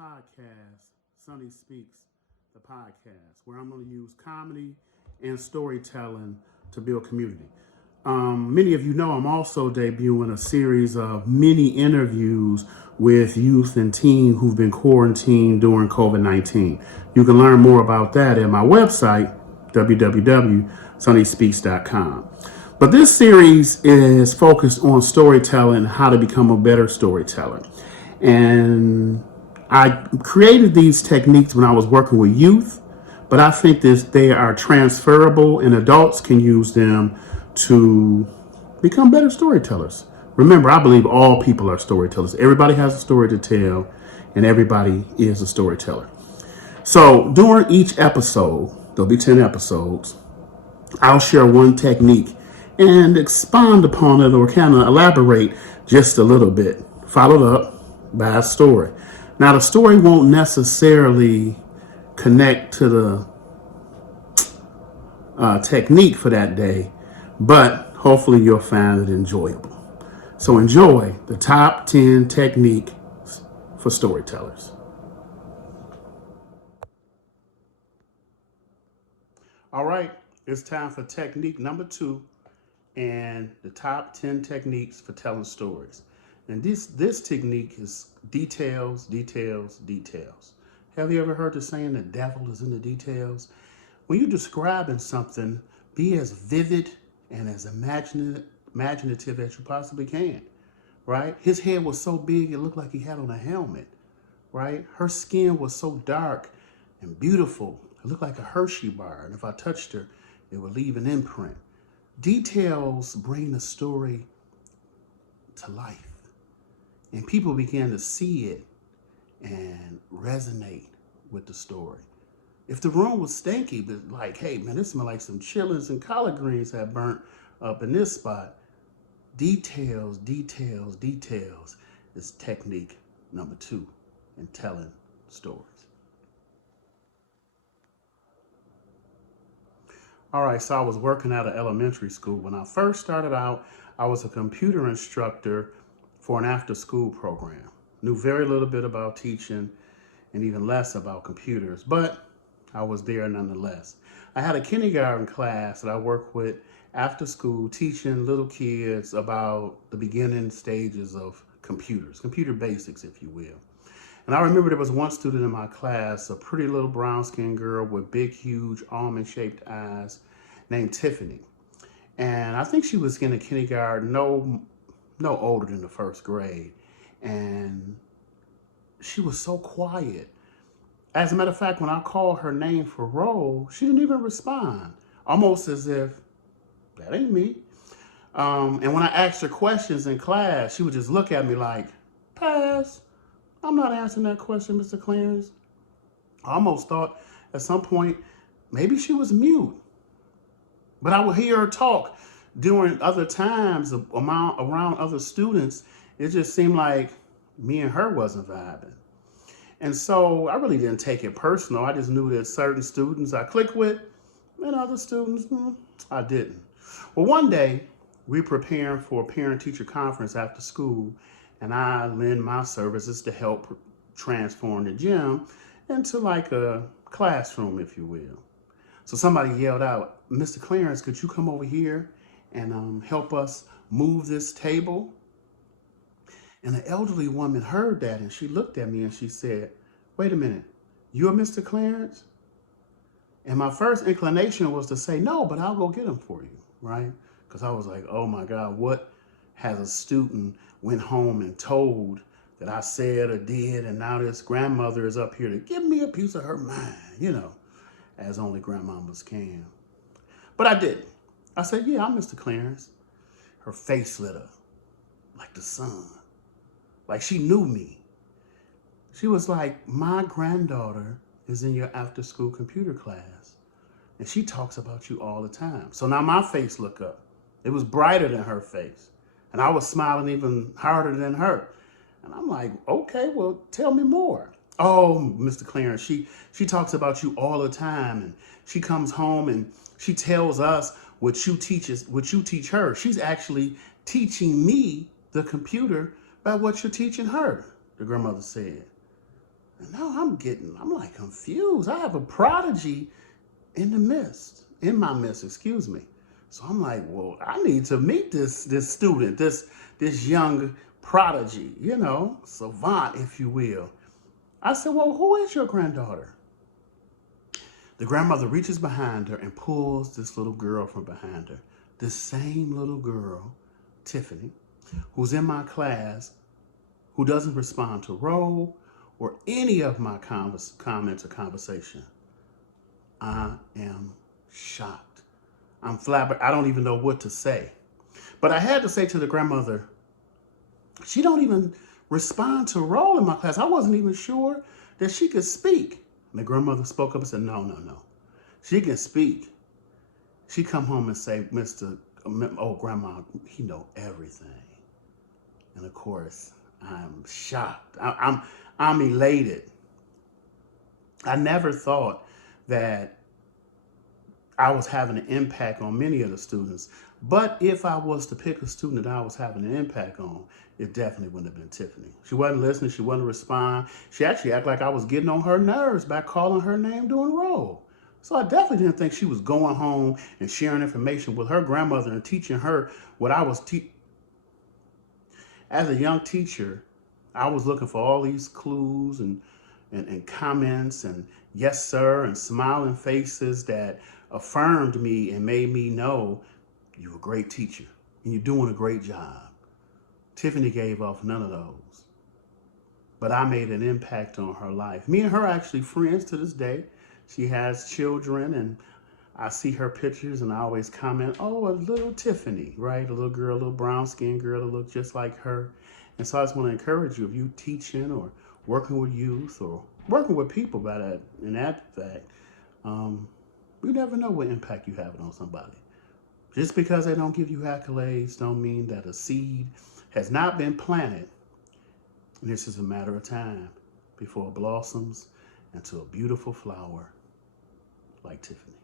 podcast, Sonny Speaks, the podcast, where I'm going to use comedy and storytelling to build community. Many of you know I'm also debuting a series of mini interviews with youth and teen who've been quarantined during COVID-19. You can learn more about that at my website, www.sunnyspeaks.com. But this series is focused on storytelling, how to become a better storyteller. And I created these techniques when I was working with youth, but I think they are transferable and adults can use them to become better storytellers. Remember, I believe all people are storytellers. Everybody has a story to tell, and everybody is a storyteller. So during each episode, there'll be 10 episodes, I'll share one technique and expound upon it or kind of elaborate just a little bit, followed up by a story. Now, the story won't necessarily connect to the technique for that day, but hopefully you'll find it enjoyable. So enjoy the top 10 techniques for storytellers. All right, it's time for technique number 2 and the top 10 techniques for telling stories. And this technique is details, details, details. Have you ever heard the saying the devil is in the details? When you're describing something, be as vivid and as imaginative as you possibly can, right? His head was so big it looked like he had on a helmet, right? Her skin was so dark and beautiful. It looked like a Hershey bar, and if I touched her, it would leave an imprint. Details bring the story to life, and people began to see it and resonate with the story. If the room was stinky, but like, hey man, this smells like some chillings and collard greens that burnt up in this spot. Details, details, details is technique number 2 in telling stories. All right, so I was working at an elementary school. When I first started out, I was a computer instructor for an after-school program. Knew very little bit about teaching and even less about computers, but I was there nonetheless. I had a kindergarten class that I worked with after school, teaching little kids about the beginning stages of computers, computer basics, if you will. And I remember there was one student in my class, a pretty little brown-skinned girl with big, huge, almond-shaped eyes named Tiffany. And I think she was in a kindergarten, no older than the first grade. And she was so quiet. As a matter of fact, when I called her name for roll, she didn't even respond, almost as if, that ain't me. And when I asked her questions in class, she would just look at me like, pass. I'm not answering that question, Mr. Clarence. I almost thought at some point maybe she was mute. But I would hear her talk during other times around other students. It just seemed like me and her wasn't vibing. And so I really didn't take it personal. I just knew that certain students I clicked with and other students, I didn't. Well, one day we preparing for a parent-teacher conference after school, and I lend my services to help transform the gym into like a classroom, if you will. So somebody yelled out, Mr. Clarence, could you come over here and help us move this table? And an elderly woman heard that, and she looked at me and she said, wait a minute, you're Mr. Clarence? And my first inclination was to say, no, but I'll go get him for you, right? Because I was like, oh my God, what has a student went home and told that I said or did, and now this grandmother is up here to give me a piece of her mind, as only grandmamas can. But I didn't. I said, yeah, I'm Mr. Clarence. Her face lit up like the sun, like she knew me. She was like, my granddaughter is in your after-school computer class, and she talks about you all the time. So now my face looked up. It was brighter than her face. And I was smiling even harder than her. And I'm like, okay, well, tell me more. Oh, Mr. Clarence, she talks about you all the time. And she comes home and she tells us what you teach her. She's actually teaching me the computer by what you're teaching her, the grandmother said. And now I'm like confused. I have a prodigy in my midst, excuse me. So I'm like, well, I need to meet this student, this young prodigy, savant, if you will. I said, well, who is your granddaughter? The grandmother reaches behind her and pulls this little girl from behind her. This same little girl, Tiffany, who's in my class, who doesn't respond to roll or any of my comments or conversation. I am shocked. I'm flabbergasted. I don't even know what to say. But I had to say to the grandmother, she don't even respond to roll in my class. I wasn't even sure that she could speak. And the grandmother spoke up and said, no. She can speak. She come home and say, Grandma, he know everything. And of course, I'm shocked. I'm elated. I never thought that I was having an impact on many of the students. But if I was to pick a student that I was having an impact on, it definitely wouldn't have been Tiffany. She wasn't listening. She wouldn't respond. She actually acted like I was getting on her nerves by calling her name during roll. So I definitely didn't think she was going home and sharing information with her grandmother and teaching her what I was teaching. As a young teacher, I was looking for all these clues and comments and yes, sir, and smiling faces that affirmed me and made me know you're a great teacher and you're doing a great job. Tiffany gave off none of those, but I made an impact on her life. Me and her are actually friends to this day. She has children and I see her pictures and I always comment, oh, a little Tiffany, right? A little girl, a little brown skinned girl that looks just like her. And so I just want to encourage you, if you teaching or working with youth or working with people by that, in that fact, you never know what impact you have on somebody. Just because they don't give you accolades don't mean that a seed has not been planted. And this is a matter of time before it blossoms into a beautiful flower like Tiffany.